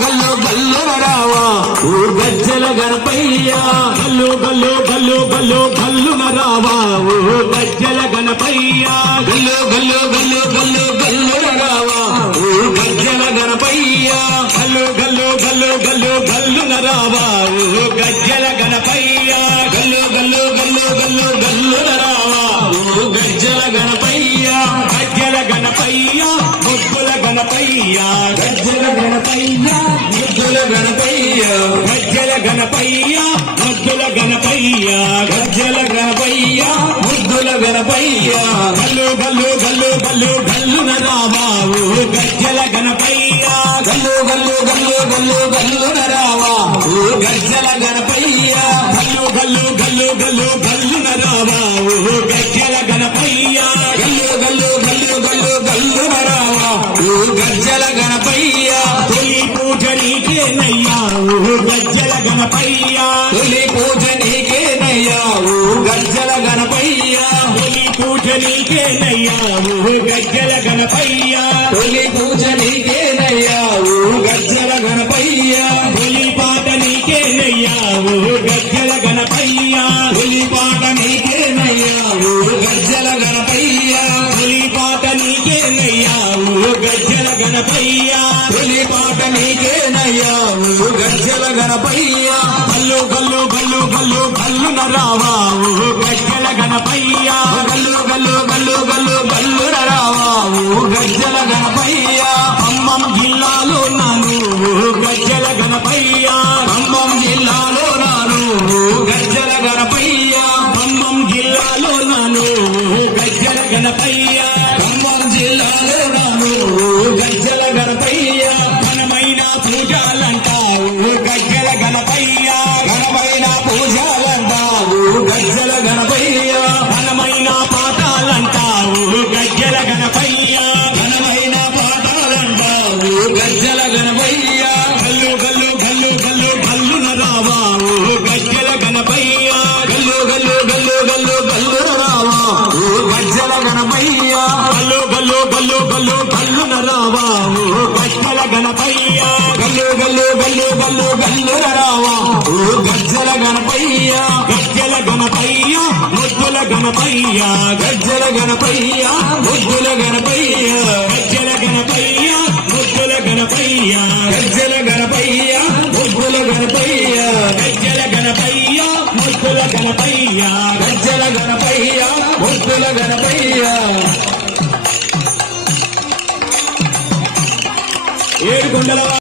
గల్లు గల్లు రావా ఓ గజ్జల గణపయ్య గల్లు గల్లు గల్లు గల్లు గల్లు రావా ఓ గజ్జల గణపయ్య గల్లు గల్లు గల్లు గల్లు గల్లు రావా ఓ గజ్జల గణపయ్య గల్లు గల్లు గల్లు గల్లు గల్లు రావా ఓ గజ్జల గణపయ్య గల్లు గల్లు గల్లు గల్లు గల్లు రావా ఓ గజ్జల గణపయ్య గజ్జల గణపయ్య ముద్దుల గణపయ్య గజ్జల గణపయ్య ముద్దుల గణపయ్య గజ్జల గణపయ్య ముద్దుల గణపయ్య గజ్జల గణపయ్య ముద్దుల గణపయ్య గల్లు గల్లు గల్లు గల్లు గల్లు రావా ఓ గజ్జల గణపయ్య గల్లు గల్లు గల్లు గల్లు గల్లు రావా ఓ గజ్జల గణపయ్య గల్లు గల్లు గల్లు గల్లు గల్లు రావా ఓ గజ్జల గణపయ్య గల్లు గల్లు గల్లు గల్లు గల్లు రావా ఓ గజ్జల గణపయ్య తొలి పూజ నీకేనయ్యా ఓ గజ్జల గణపయ్య తొలి పూజ నీకేనయ్యా ఓ గజ్జల గణపయ్య తొలి పూజ నీకేనయ్యా ఓ గజ్జల గణపయ్య తొలి పూజ నీకేనయ్యా ఓ గజ్జల గణపయ్య తొలి పాట నీకేనయ్యా ఓ గజ్జల గణపయ్య తొలి పాట నీకేనయ్యా ఓ గజ్జల గణపయ్య తొలి పాట నీకేనయ్యా ఓ గజ్జల గణపయ్య తొలి పాట నీకేనయ్యా ఓ గజ్జల గణపయ్య గల్లు గల్లు గల్లు గల్లు గల్లు రావా ఓ గజ్జల గణపయ్య గల్లు గల్లు గల్లు గల్లు గల్లు రావా ఓ గజ్జల గణపయ్య ఖమ్మం జిల్లాలో నాను ఓ గజ్జల గణపయ్య ఖమ్మం జిల్లాలో నాను ఓ గజ్జల గణపయ్య ఖమ్మం జిల్లాలో నాను ఓ గజ్జల గణపయ్య ఖమ్మం జిల్లాలో నాను ఓ గజ్జల గణపయ్య ఘనమైన పూజలంటావు గజ్జల గణపయ్య ఘనమైన పూజలంటావు గజ్జల గణపయ్య ఘనమైన పాఠాలంటావు గజ్జల గణపయ్య ఘనమైన పాఠాలంటావు గజ్జల గణపయ్య గల్లు గల్లు గల్లు గల్లు గల్లు రావా ఓ గజ్జల గణపయ్య గల్లు గల్లు గల్లు గల్లు గల్లు రావా ఓ గజ్జల గణపయ్య గల్లు గల్లు గల్లు గల్లు గల్లు రావా ఓ గజ్జల గణపయ్య గల్లు గల్లు గల్లు గల్లు గల్లు రావా ఓ గజ్జల గణపయ్య గజ్జల గణపయ్య ముద్దుల గణపయ్య గజ్జల గణపయ్య ముద్దుల గణపయ్య గజ్జల గణపయ్య ముద్దుల గణపయ్య గజ్జల గణపయ్య ముద్దుల గణపయ్య గజ్జల గణపయ్య ముద్దుల గణపయ్య గజ్జల గణపయ్య ముద్దుల గణపయ్య ఏడుకొండల